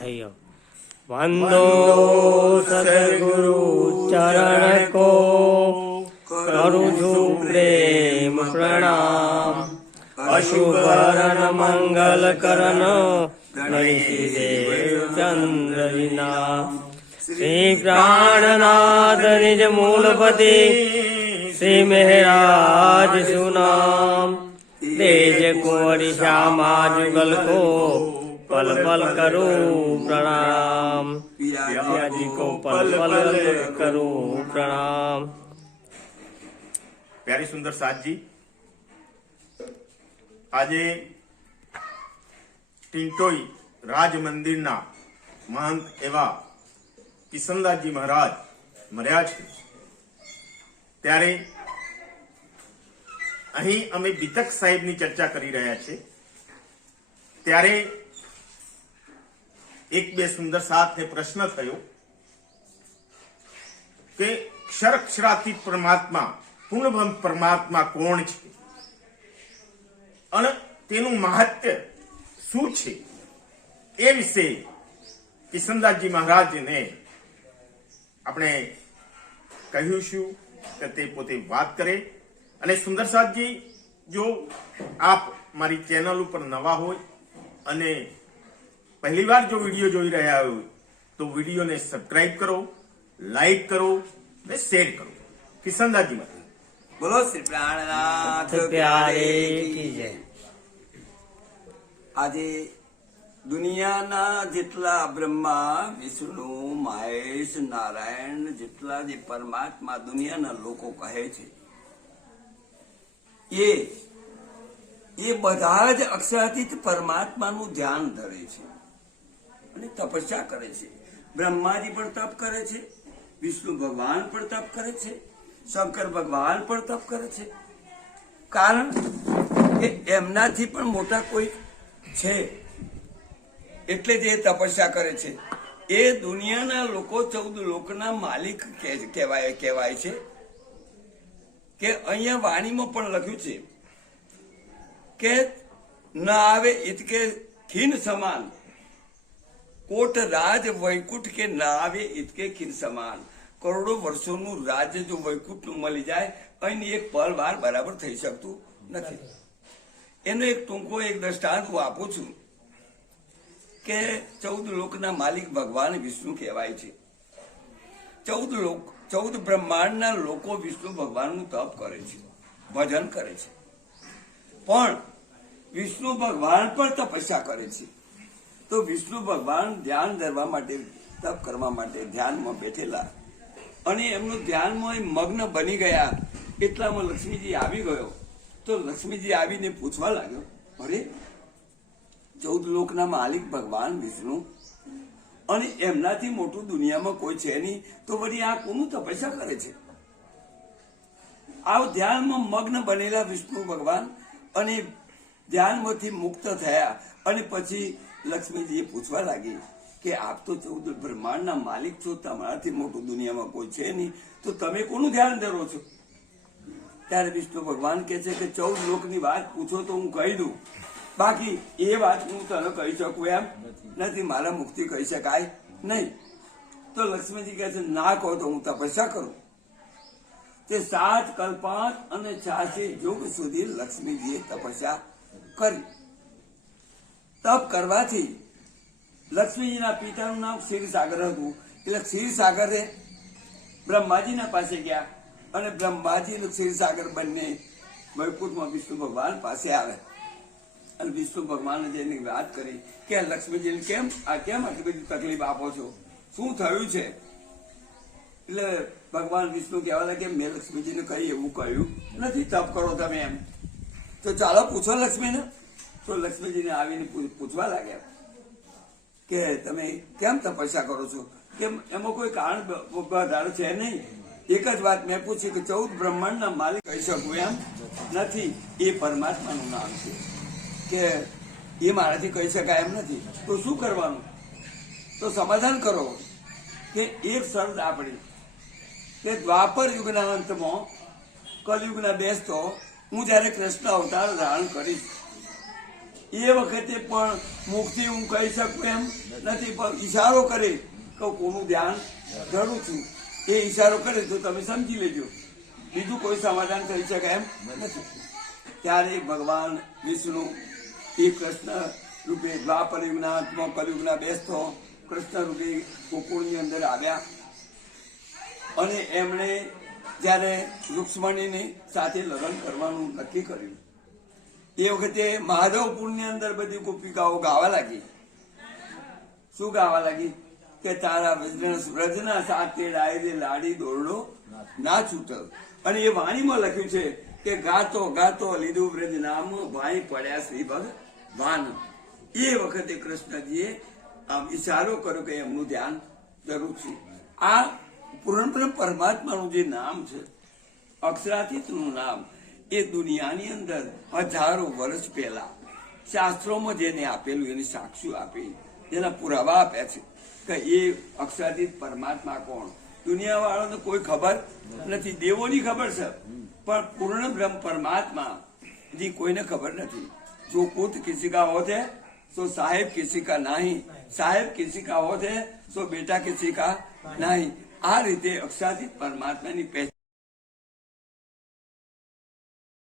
થયો. વંદો સદગુરુ ચરણ કો કરું છું પ્રેમ પ્રણામ. અશુભરણ મંગલ કરણ ચંદ્રજીના શ્રી પ્રાણનાથ નિજ મૂલપતિ શ્રી મહેરાજ સુનામ. તેજ કુંવરી શ્યામા જુગલ કો પલ પલ કરું પ્રણામ. પિયાજી કો પલ પલ કરું પ્રણામ. પ્યારી સુંદર સાતજી આજે ટિંટોઈ રાજ મંદિરના મહંત એવા કિશનદાસજી મહારાજ મર્યા છે. ત્યારે અહીં અમે બીતક સાહેબની ચર્ચા કરી રહ્યા છે ત્યારે એક બે સુંદર સાથે પ્રશ્ન થયો કે ક્ષરક્ષરાતી પરમાત્મા પૂર્ણબ્રહ્મ પરમાત્મા કોણ છે? અને તેનું મહત્વ શું છે? એ વિશે કિશનદાસજી મહારાજને આપણે કહ્યું છું કે તે પોતે વાત કરે. અને સુંદરસાદજી, જો આપ મારી ચેનલ ઉપર નવા હોય અને પહેલીવાર જો વીડિયો જોઈ રહ્યા હોય તો વિડીયોને સબસ્ક્રાઇબ કરો લાઈક કરો અને શેર કરો. કિશનદાસજી માટે બોલો શ્રી પ્રાણનાથ પ્યારે કી જય. આજે દુનિયાના જેટલા બ્રહ્મા વિષ્ણુ મહેશ નારાયણ જેટલા જે પરમાત્મા દુનિયાના લોકો કહે છે એ એ બધા જ અક્ષરાતીત પરમાત્માનું ધ્યાન ધરે છે. તપસ્યા કરે છે. બ્રહ્માજી પણ તપ કરે છે. વિષ્ણુ ભગવાન પણ તપ કરે છે. શંકર ભગવાન પણ તપ કરે છે. કારણ કે એમનાથી પણ મોટા કોઈ છે. એટલે જ તપસ્યા કરે છે. એ દુનિયાના લોકો ચૌદ લોકના માલિક કહેવાય કહેવાય છે. કે અહીંયા વાણીમાં પણ લખ્યું છે કે ન આવે ઇતકે ખીન સમાન. કોટ રાજ વૈકુંઠ કે ના આવે ઇતકે ખીન સમાન. કરોડો વર્ષોનું રાજ્ય જો વૈકુંઠનું મળી જાય અહીં એક પલ વાર બરાબર થઈ શકતું નથી. એનો એક ટૂંકો એક દ્રષ્ટાંત હું આપું છું કે ચૌદ લોકના માલિક ભગવાન વિષ્ણુ કહેવાય છે. ચૌદ લોક, ચૌદ બ્રહ્માંડના લોકો વિષ્ણુ ભગવાનનું તપ કરે છે, ભજન કરે છે. પણ વિષ્ણુ ભગવાન પણ તપસ્યા કરે છે. તો વિષ્ણુ ભગવાન ધ્યાન ધરવા માટે, તપ કરવા માટે ધ્યાનમાં બેઠેલા. અને એમનું ધ્યાનમાં મગ્ન બની ગયા. એટલામાં લક્ષ્મીજી આવી ગયો. તો લક્ષ્મીજી આવીને પૂછવા લાગ્યો, અરે, ચૌદ લોકના માલિક ભગવાન વિષ્ણુ? અને એમનાથી મોટું દુનિયામાં કોઈ છે નહીં, તો વળી આ કોનું તપસ્યા કરે છે? આ ધ્યાનમાં મગ્ન બનેલા વિષ્ણુ ભગવાન અને ધ્યાનમાંથી મુક્ત થયા. અને પછી લક્ષ્મીજીએ પૂછવા લાગી કે આપ તો ચૌદ બ્રહ્માંડના માલિક છો, તમારાથી મોટું દુનિયામાં કોઈ છે નહીં. તો તમે કોનું ધ્યાન ધરો છો? ત્યારે વિષ્ણુ ભગવાન કહે છે કે ચૌદ લોકની વાત પૂછો તો હું કહી દઉં. બાકી એ વાત હું તને કહી શકું એમ નથી, મારા મુક્તિ કહી શકાય નહીં. તો લક્ષ્મીજી કહે છે, ના કહો તો હું તપસ્યા કરું. તે સાત કલ્પાંત અને છ્યાસી યુગ સુધી લક્ષ્મીજીએ તપસ્યા કરી. તપ કરવાથી લક્ષ્મીજીના પિતાનું નામ ક્ષીરસાગર હતું. એટલે ક્ષીરસાગરે બ્રહ્માજીના પાસે ગયા અને બ્રહ્માજી અને ક્ષીરસાગર બંને વૈકુંઠમાં વિષ્ણુ ભગવાન પાસે આવે અને વિષ્ણુ ભગવાને જેની વાત કરી કે, લક્ષ્મીજીને કેમ, આ કેમ આટલી બધી તકલીફ આપો છો? શું થયું છે? એટલે ભગવાન વિષ્ણુ કહેવા લાગે મેં લક્ષ્મીજીને કઈ એવું કહ્યું નથી. તપ કરો તમે એમ. તો ચાલો પૂછો લક્ષ્મીને. તો લક્ષ્મીજીને આવીને પૂછવા લાગ્યા કે તમે કેમ તપસ્યા કરો છો? કેમ, એમાં કોઈ કારણ વધારે છે નહીં? એક જ વાત મેં પૂછી કે ચૌદ બ્રહ્માંડના માલિક કહી શકું એમ નથી. એ પરમાત્માનું નામ છે કે એ મારાથી કહી શકાય એમ નથી. તો શું કરવાનું? તો સમાધાન કરો કે એક શરત આપણી કે દ્વાપર યુગના અંતમાં કલયુગના બેસતો હું જ્યારે કૃષ્ણ અવતાર ધારણ કરીશ એ વખતે પણ મુખથી હું કહી શકું એમ નથી, પણ ઈશારો કરે તો કોનું ધ્યાન ધરું છું? એ ઈશારો કરે તો તમે સમજી લેજો. બીજું કોઈ સમાધાન કરી શકે એમ નથી. ત્યારે ભગવાન વિષ્ણુ એ કૃષ્ણ રૂપે દ્વાપર યુગના આત્મા કલયુગના બેસતો કૃષ્ણ રૂપે ગોકુળની અંદર આવ્યા. અને એમણે જ્યારે રુક્ષ્મણીની સાથે લગ્ન કરવાનું નક્કી કર્યું. એ વખતે માધવપુરની અંદર બધી ગોપિકાઓ ગાવા લાગી. શું ગાવા લાગી? કે તારા વ્રજ વ્રજના સાથે ડાયરે લાડી દોરડો ના છૂટલ અને એ વાણીમાં લખ્યું છે કે ગાતો ગાતો લીધું વ્રજ નામ ભાઈ પડ્યા શ્રી ભગવાન એ વખતે કૃષ્ણજીએ આમ ઈશારો કર્યો કે એમનું ધ્યાન જરૂર છે. આ પૂર્ણ પરમાત્માનું જે નામ છે, અક્ષરાતીતનું નામ એ દુનિયાની અંદર હજારો વર્ષ પહેલા શાસ્ત્રોમાં જેને આપેલું, એની સાક્ષી આપી એના પુરાવા આપ્યા છે કે એ અક્ષરાતીત પરમાત્મા કોણ? દુનિયા વાળાને કોઈ ખબર નથી, દેવોની ખબર છે, પણ પૂર્ણ બ્રહ્મ પરમાત્મા ની કોઈને ખબર નથી. જો કુત કિસી કા હોતે તો સાહેબ કિસી કા નહીં. સાહેબ કિસી કા હોતે તો બેટા કિસી કા નહીં. આ રીતે અક્ષરાતીત પરમાત્માની પહેચાન